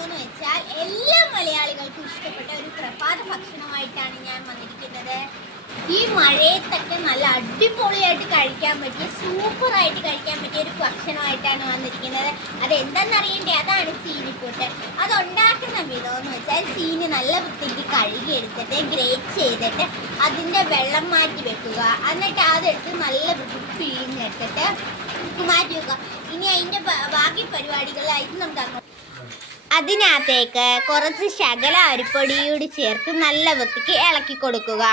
Video എന്ന് വെച്ചാൽ എല്ലാ മലയാളികൾക്കും ഇഷ്ടപ്പെട്ട ഒരു പ്രഭാത ഭക്ഷണമായിട്ടാണ് ഞാൻ വന്നിരിക്കുന്നത്. ഈ മഴയത്തൊക്കെ നല്ല അടിപൊളിയായിട്ട് കഴിക്കാൻ പറ്റിയ സൂപ്പറായിട്ട് കഴിക്കാൻ പറ്റിയ ഒരു ഭക്ഷണമായിട്ടാണ് വന്നിരിക്കുന്നത്. അതെന്തെന്നറിയണ്ടേ? അതാണ് ചീനിപ്പുട്ട്. അതുണ്ടാക്കുന്ന വിധം എന്ന് വെച്ചാൽ ചീനി നല്ല വൃത്തിക്ക് കഴുകി എടുത്തിട്ട് ഗ്രേറ്റ് ചെയ്തിട്ട് അതിൻ്റെ വെള്ളം മാറ്റി വെക്കുക. എന്നിട്ട് അതെടുത്ത് നല്ല വൃത്തി പിഴിഞ്ഞെടുത്തിട്ട് മാറ്റി വെക്കുക. ഇനി അതിൻ്റെ ബാക്കി പരിപാടികളായിട്ട് നമുക്ക് അതിനകത്തേക്ക് കുറച്ച് ശകല അരിപ്പൊടിയൂടി ചേർത്ത് നല്ല വൃത്തിക്ക് ഇളക്കി കൊടുക്കുക.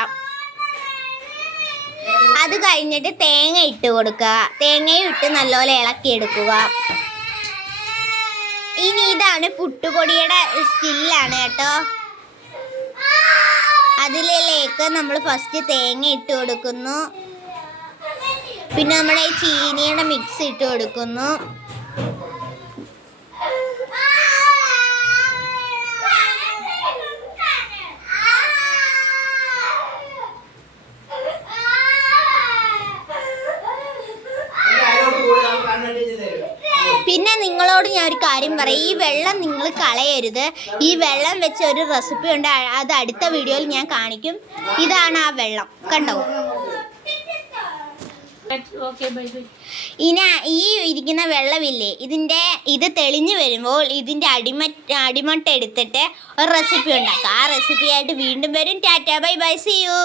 അത് കഴിഞ്ഞിട്ട് തേങ്ങ ഇട്ട് കൊടുക്കുക. തേങ്ങയും ഇട്ട് നല്ലപോലെ ഇളക്കിയെടുക്കുക. ഇനി ഇതാണ് പുട്ടുപൊടിയുടെ സ്റ്റില്ലാണ് കേട്ടോ. അതിലേക്ക് നമ്മൾ ഫസ്റ്റ് തേങ്ങ ഇട്ട് കൊടുക്കുന്നു. പിന്നെ നമ്മുടെ ഈ ചീനിയുടെ മിക്സ് ഇട്ട് കൊടുക്കുന്നു. പിന്നെ നിങ്ങളോട് ഞാൻ ഒരു കാര്യം പറയാം, ഈ വെള്ളം നിങ്ങൾ കളയരുത്. ഈ വെള്ളം വെച്ച ഒരു റെസിപ്പി ഉണ്ട്, അത് അടുത്ത വീഡിയോയിൽ ഞാൻ കാണിക്കും. ഇതാണ് ആ വെള്ളം, കണ്ടോ? ഇനി ഈ ഇരിക്കുന്ന വെള്ളമില്ലേ, ഇത് തെളിഞ്ഞു വരുമ്പോൾ ഇതിൻ്റെ അടിമട്ട് എടുത്തിട്ട് ഒരു റെസിപ്പി ഉണ്ടാക്കാം. ആ റെസിപ്പിയായിട്ട് വീണ്ടും വരും. Tata, bye bye, see U.